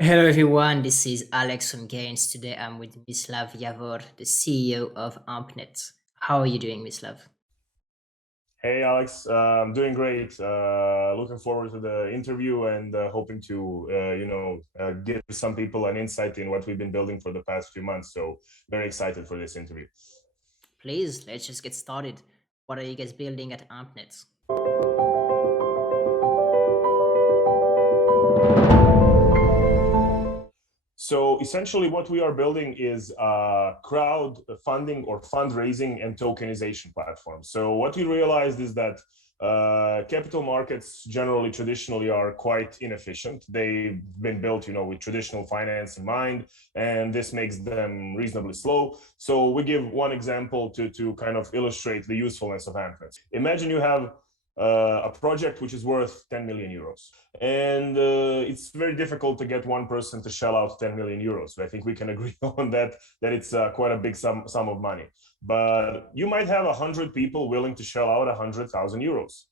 Hello everyone, this is Alex from Gains. Today I'm with Mislav Javor, the CEO of AMPnet. How are you doing, Mislav? Hey Alex, I'm doing great. Looking forward to the interview and hoping to, give some people an insight in what we've been building for the past few months. So very excited for this interview. Please, let's just get started. What are you guys building at AMPnet? So essentially, what we are building is a crowd funding or fundraising and tokenization platform. So what we realized is that capital markets generally traditionally are quite inefficient. They've been built, with traditional finance in mind, and this makes them reasonably slow. So we give one example to kind of illustrate the usefulness of AMPnet. Imagine you have a project which is worth 10 million euros. And it's very difficult to get one person to shell out 10 million euros. So I think we can agree on that it's quite a big sum of money. But you might have 100 people willing to shell out 100,000 euros.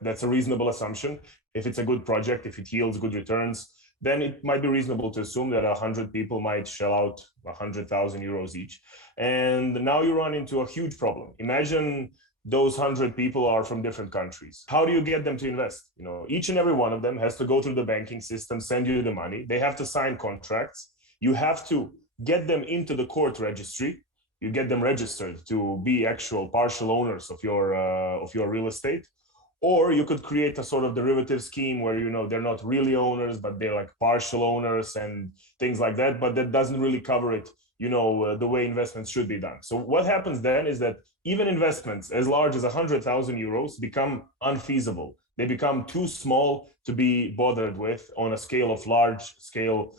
That's a reasonable assumption. If it's a good project, if it yields good returns, then it might be reasonable to assume that 100 people might shell out 100,000 euros each. And now you run into a huge problem. Imagine those 100 people are from different countries. How do you get them to invest? Each and every one of them has to go through the banking system, send you the money. They have to sign contracts. You have to get them into the court registry. You get them registered to be actual partial owners of your real estate. Or you could create a sort of derivative scheme where they're not really owners, but they're like partial owners and things like that. But that doesn't really cover it, the way investments should be done. So what happens then is that even investments as large as 100,000 euros become unfeasible. They become too small to be bothered with on a scale of large scale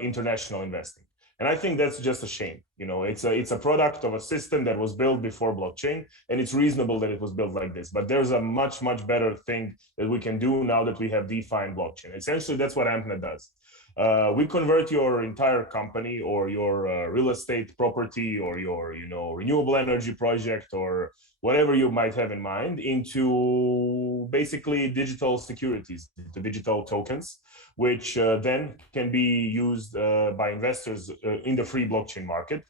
international investing. And I think that's just a shame. It's a product of a system that was built before blockchain, and it's reasonable that it was built like this. But there's a much, much better thing that we can do now that we have defined blockchain. Essentially, that's what AMPnet does. We convert your entire company or your real estate property or your renewable energy project or whatever you might have in mind into basically digital securities, the digital tokens, which then can be used by investors in the free blockchain market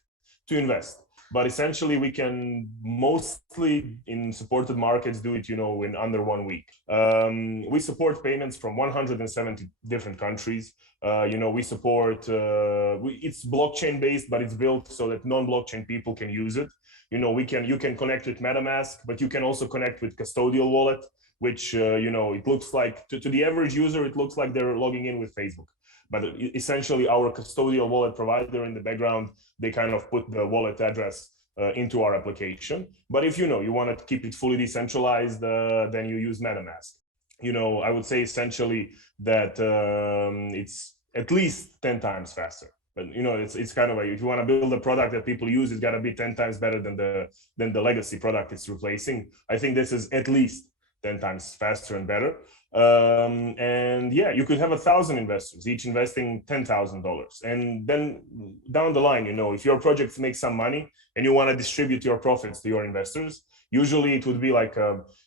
to invest. But essentially, we can mostly in supported markets do it, in under 1 week. We support payments from 170 different countries. We support. It's blockchain based, but it's built so that non-blockchain people can use it. You can connect with MetaMask, but you can also connect with custodial wallet, which it looks like to the average user, it looks like they're logging in with Facebook. But essentially, our custodial wallet provider in the background, they kind of put the wallet address into our application. But if you want to keep it fully decentralized, then you use MetaMask. I would say essentially that it's at least 10 times faster. But it's kind of like if you want to build a product that people use, it's got to be 10 times better than the legacy product it's replacing. I think this is at least 10 times faster and better. And yeah, you could have 1,000 investors, each investing $10,000. And then down the line, if your projects make some money and you want to distribute your profits to your investors, usually it would be like,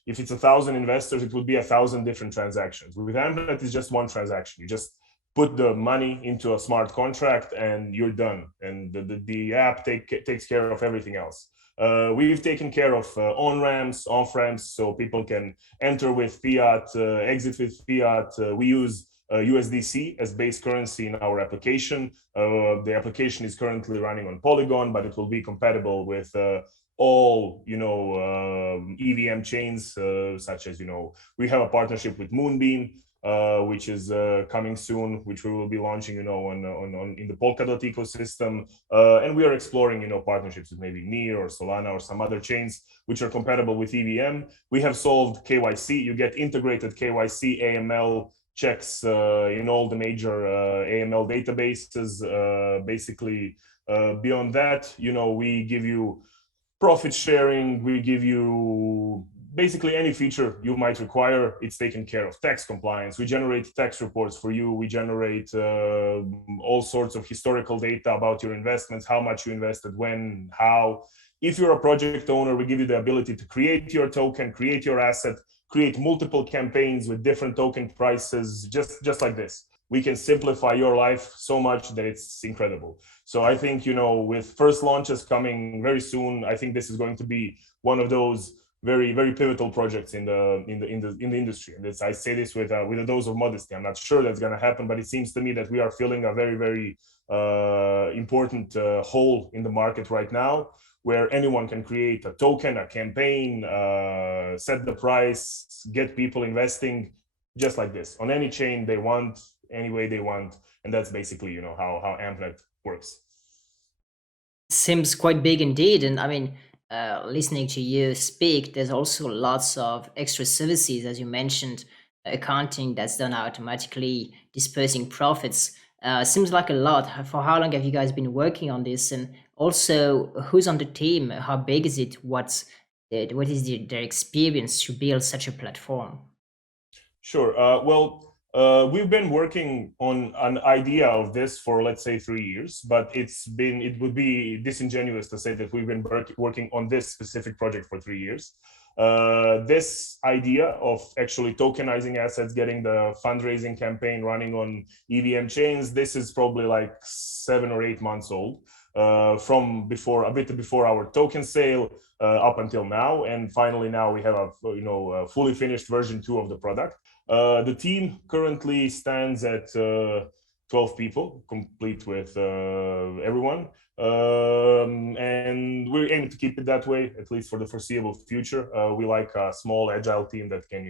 if it's 1,000 investors, it would be 1,000 different transactions. With AMPnet, it's just one transaction. You just put the money into a smart contract and you're done. And the app takes care of everything else. We've taken care of on-ramps, off-ramps, so people can enter with fiat, exit with fiat. We use USDC as base currency in our application. The application is currently running on Polygon, but it will be compatible with all EVM chains, such as we have a partnership with Moonbeam, which is coming soon, which we will be launching, on in the Polkadot ecosystem, and we are exploring, partnerships with maybe Near or Solana or some other chains which are compatible with EVM. We have solved KYC. You get integrated KYC AML checks in all the major AML databases. Basically, beyond that, we give you profit sharing. We give you basically any feature you might require. It's taken care of. Tax compliance, we generate tax reports for you. We generate all sorts of historical data about your investments, how much you invested, when, how. If you're a project owner, we give you the ability to create your token, create your asset, create multiple campaigns with different token prices, just like this. we can simplify your life so much that it's incredible. So I think, with first launches coming very soon, I think this is going to be one of those very, very pivotal projects in the industry. And I say this with a dose of modesty. I'm not sure that's going to happen, but it seems to me that we are filling a very, very important hole in the market right now, where anyone can create a token, a campaign, set the price, get people investing just like this on any chain they want, any way they want. And that's basically, how AMPnet works. Seems quite big indeed. And I mean, listening to you speak, there's also lots of extra services, as you mentioned, accounting that's done automatically, dispersing profits. Seems like a lot. For how long have you guys been working on this? And also, who's on the team? How big is it? What is their experience to build such a platform? Sure. We've been working on an idea of this for, let's say, 3 years, but it would be disingenuous to say that we've been working on this specific project for 3 years. This idea of actually tokenizing assets, getting the fundraising campaign running on EVM chains, this is probably like 7 or 8 months old, from a bit before our token sale up until now. And finally, now we have a fully finished version 2 of the product. The team currently stands at 12 people, complete with everyone. And we're aiming to keep it that way, at least for the foreseeable future. We like a small, agile team that can,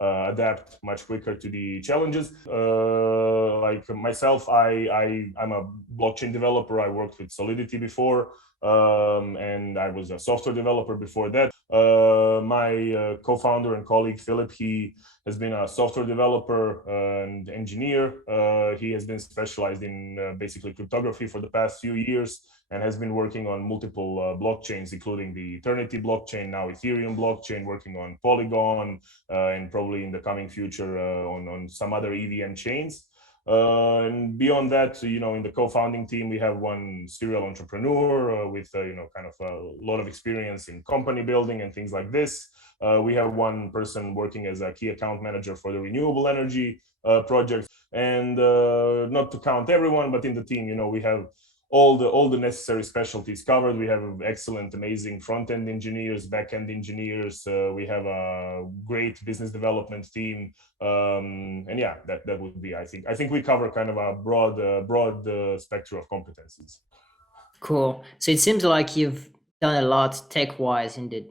adapt much quicker to the challenges. Like myself, I'm a blockchain developer. I worked with Solidity before, and I was a software developer before that. My co-founder and colleague Philip, he has been a software developer and engineer. He has been specialized in basically cryptography for the past few years and has been working on multiple blockchains, including the Eternity blockchain, now Ethereum blockchain, working on Polygon, and probably in the coming future on some other EVM chains. And beyond that, in the co-founding team, we have one serial entrepreneur with, kind of a lot of experience in company building and things like this. We have one person working as a key account manager for the renewable energy project. And not to count everyone, but in the team, we have all the necessary specialties covered. We have excellent, amazing front-end engineers, back-end engineers. We have a great business development team. And yeah, that would be, I think we cover kind of a broad spectrum of competencies. Cool. So it seems like you've done a lot tech-wise in the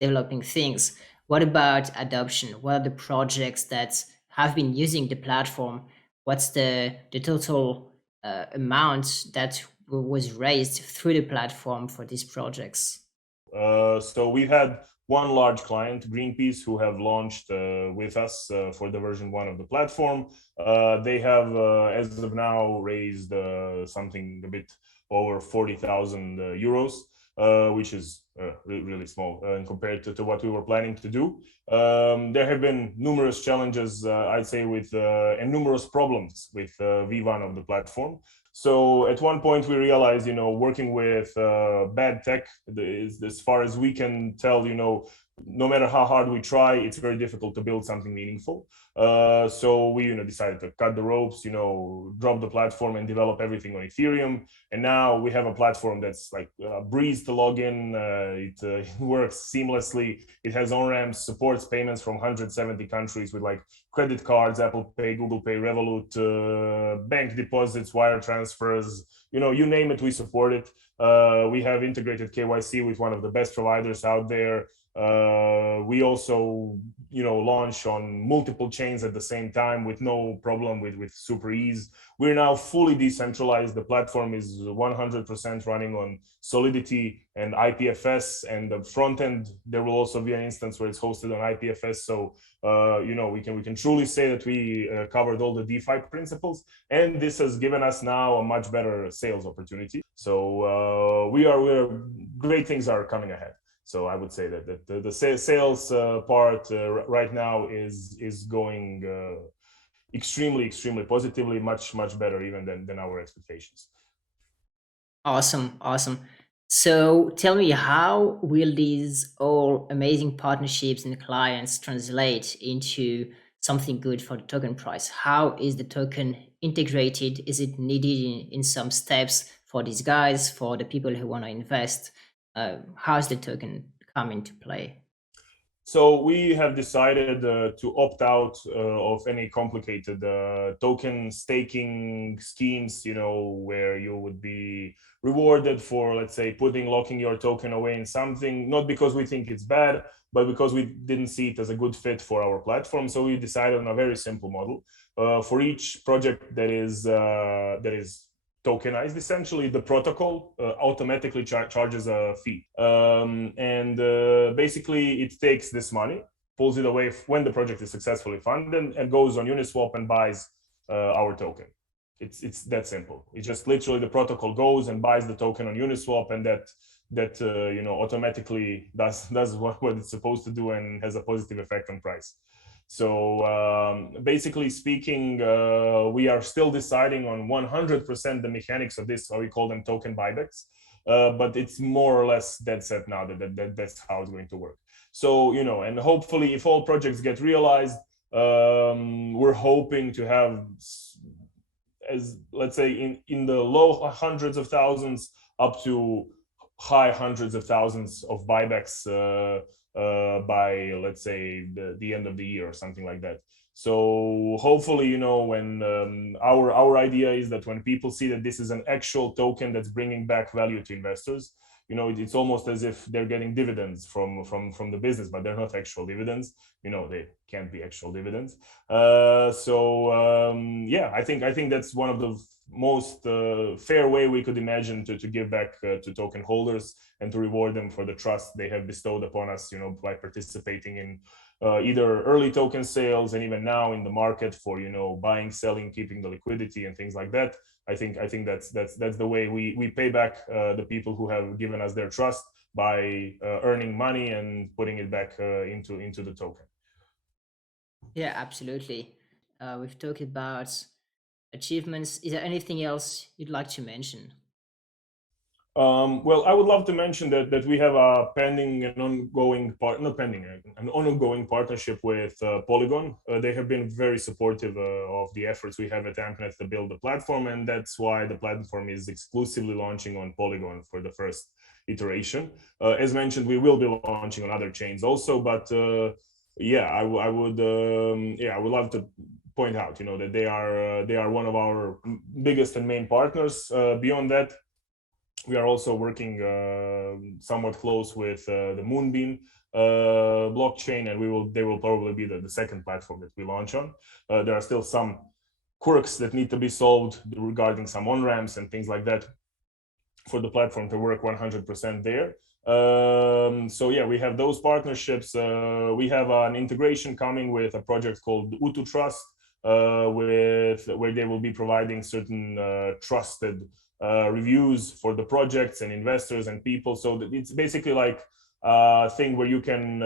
developing things. What about adoption? What are the projects that have been using the platform? What's the total amount that was raised through the platform for these projects? So we've had one large client, Greenpeace, who have launched with us for the version 1 of the platform. They have, as of now, raised something a bit over 40,000 euros, which is really small compared to what we were planning to do. There have been numerous challenges, I'd say, and numerous problems with V1 of the platform. So at one point we realized, working with bad tech is, as far as we can tell, no matter how hard we try, it's very difficult to build something meaningful. So we, decided to cut the ropes, drop the platform and develop everything on Ethereum. And now we have a platform that's like a breeze to log in. It works seamlessly. It has on-ramps, supports payments from 170 countries with like credit cards, Apple Pay, Google Pay, Revolut, bank deposits, wire transfers, you name it, we support it. We have integrated KYC with one of the best providers out there. We also, launch on multiple chains at the same time with no problem, with super ease. We're now fully decentralized. The platform is 100% running on Solidity and IPFS, and the front end, there will also be an instance where it's hosted on IPFS. So, we can truly say that we covered all the DeFi principles, and this has given us now a much better sales opportunity. So great things are coming ahead. So I would say that the sales part right now is going extremely positively, much better even than our expectations. Awesome. So tell me, how will these all amazing partnerships and clients translate into something good for the token price. How is the token integrated? Is it needed in some steps for these guys, for the people who want to invest? How is the token come into play? So we have decided to opt out of any complicated token staking schemes, where you would be rewarded for, let's say, locking your token away in something, not because we think it's bad, but because we didn't see it as a good fit for our platform. So we decided on a very simple model. For each project that is tokenized, essentially the protocol automatically charges a fee, and basically it takes this money, pulls it away when the project is successfully funded, and goes on Uniswap and buys our token. It's that simple. It's just literally the protocol goes and buys the token on Uniswap, and that automatically does what it's supposed to do and has a positive effect on price. So basically speaking, we are still deciding on 100% the mechanics of this, how we call them token buybacks, but it's more or less dead set now that's how it's going to work. So, and hopefully if all projects get realized, we're hoping to have, as let's say, in the low hundreds of thousands up to high hundreds of thousands of buybacks by, let's say, the end of the year or something like that. So hopefully, when our idea is that when people see that this is an actual token that's bringing back value to investors, it's almost as if they're getting dividends from the business, but they're not actual dividends. They can't be actual dividends. Yeah, I think that's one of the most fair way we could imagine to give back to token holders and to reward them for the trust they have bestowed upon us, by participating in either early token sales and even now in the market for, buying, selling, keeping the liquidity and things like that. I think that's the way we pay back the people who have given us their trust by earning money and putting it back into the token. Yeah, absolutely. We've talked about achievements. Is there anything else you'd like to mention? Well, I would love to mention that we have a pending and ongoing an ongoing partnership with Polygon. They have been very supportive of the efforts we have at AMPnet to build the platform, and that's why the platform is exclusively launching on Polygon for the first iteration. As mentioned, we will be launching on other chains also, but yeah, I would love to point out, that they are one of our biggest and main partners. Beyond that, we are also working somewhat close with the Moonbeam blockchain, and they will probably be the second platform that we launch on. There are still some quirks that need to be solved regarding some on-ramps and things like that for the platform to work 100% there. So yeah, we have those partnerships. We have an integration coming with a project called Utu Trust, where they will be providing certain trusted reviews for the projects and investors and people. So it's basically like a thing where you can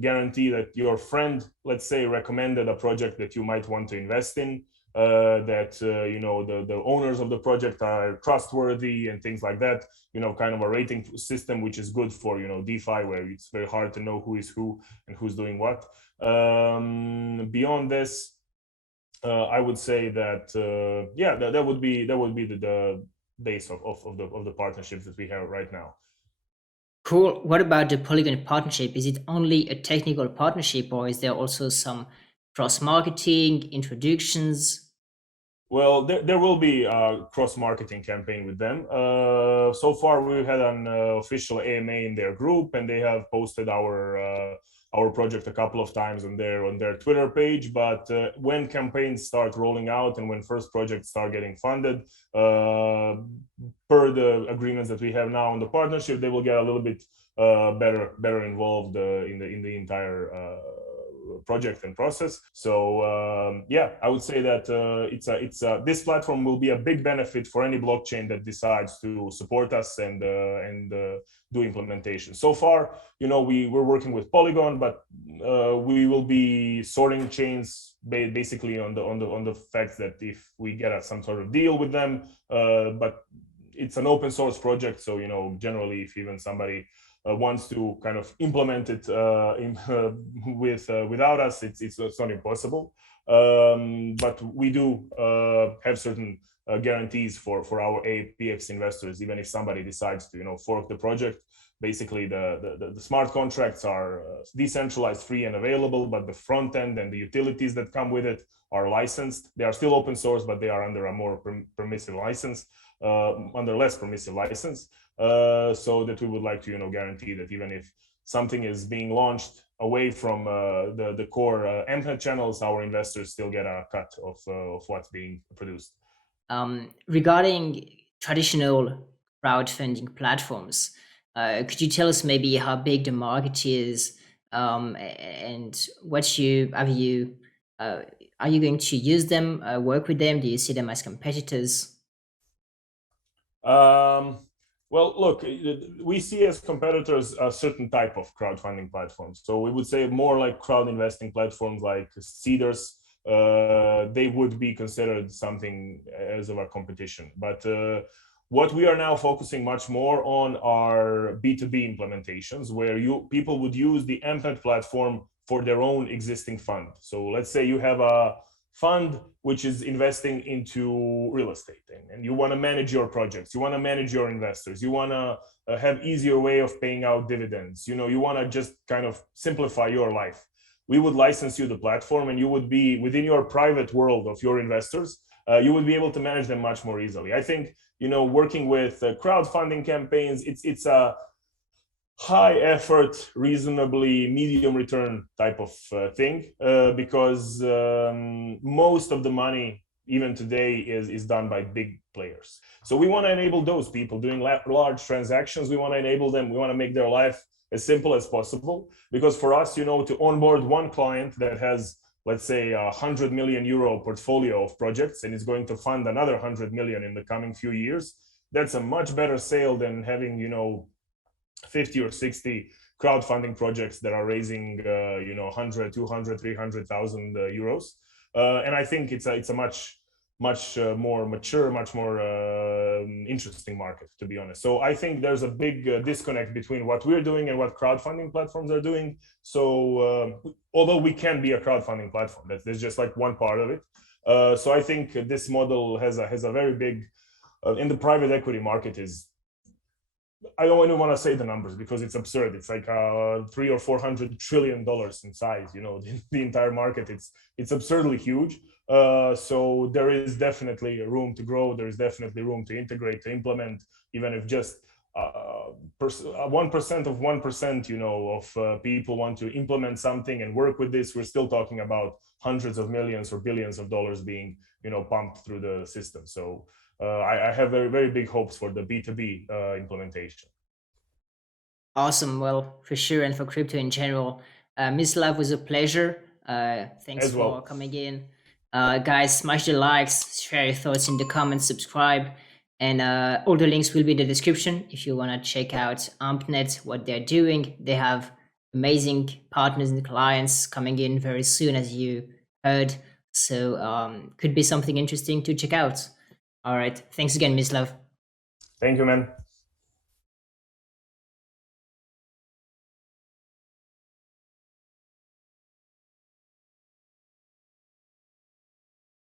guarantee that your friend, let's say, recommended a project that you might want to invest in, that the owners of the project are trustworthy and things like that. Kind of a rating system, which is good for DeFi, where it's very hard to know who is who and who's doing what. Beyond this, I would say that yeah, that would be the base of the partnerships that we have right now. Cool. What about the Polygon partnership? Is it only a technical partnership, or is there also some cross-marketing, introductions? Well, there will be a cross-marketing campaign with them. So far, we had an official AMA in their group, and they have posted our project a couple of times on their Twitter page. But when campaigns start rolling out and when first projects start getting funded, per the agreements that we have now on the partnership, they will get a little bit better involved in the entire project and process. So yeah, I would say that this platform will be a big benefit for any blockchain that decides to support us and do implementation. So far, we're working with Polygon, but we will be sorting chains basically on the fact that if we get some sort of deal with them, but it's an open source project, so generally if even somebody wants to kind of implement it without us, it's not impossible. But we do have certain guarantees for our APX investors, even if somebody decides to fork the project. Basically, the smart contracts are decentralized, free, and available, but the front end and the utilities that come with it are licensed. They are still open source, but they are under a more permissive license, under less permissive license. So that we would like to guarantee that even if something is being launched away from the core AMPnet channels, our investors still get a cut of what's being produced. Regarding traditional crowdfunding platforms, could you tell us maybe how big the market is, and what are you going to use them, work with them? Do you see them as competitors? Well, look, we see as competitors a certain type of crowdfunding platforms. So we would say more like crowd investing platforms like Seeders. They would be considered something as of a competition. But what we are now focusing much more on are B2B implementations, where people would use the AMPnet platform for their own existing fund. So let's say you have a fund which is investing into real estate, and you want to manage your projects, you want to manage your investors, you want to have easier way of paying out dividends, you want to just kind of simplify your life. We would license you the platform, and you would be within your private world of your investors. You would be able to manage them much more easily. I think working with crowdfunding campaigns, it's a high effort, reasonably medium return type of thing, because most of the money even today is done by big players. So we want to enable those people doing large transactions. We want to enable them. We want to make their life as simple as possible, because for us, to onboard one client that has, let's say, €100 million portfolio of projects and is going to fund another 100 million in the coming few years, that's a much better sale than having 50 or 60 crowdfunding projects that are raising 100, 200, 300,000 euros. And I think it's a much more mature, much more interesting market, to be honest. So I think there's a big disconnect between what we're doing and what crowdfunding platforms are doing. So although we can be a crowdfunding platform, that's just like one part of it. So I think this model has a very big in the private equity market is, I don't even want to say the numbers because it's absurd. It's like $300 or $400 trillion in size. The entire market. It's absurdly huge. So there is definitely room to grow. There is definitely room to integrate, to implement, even if just 1% of 1%, of people want to implement something and work with this. We're still talking about hundreds of millions or billions of dollars being, pumped through the system. So I have very, very big hopes for the B2B implementation. Awesome. Well, for sure, and for crypto in general. Mislav, was a pleasure. Thanks As for well. coming in. Guys, smash the likes, share your thoughts in the comments, subscribe, and all the links will be in the description if you want to check out AmpNet, what they're doing. They have amazing partners and clients coming in very soon, as you heard. So could be something interesting to check out. All right. Thanks again, Mislav. Thank you, man.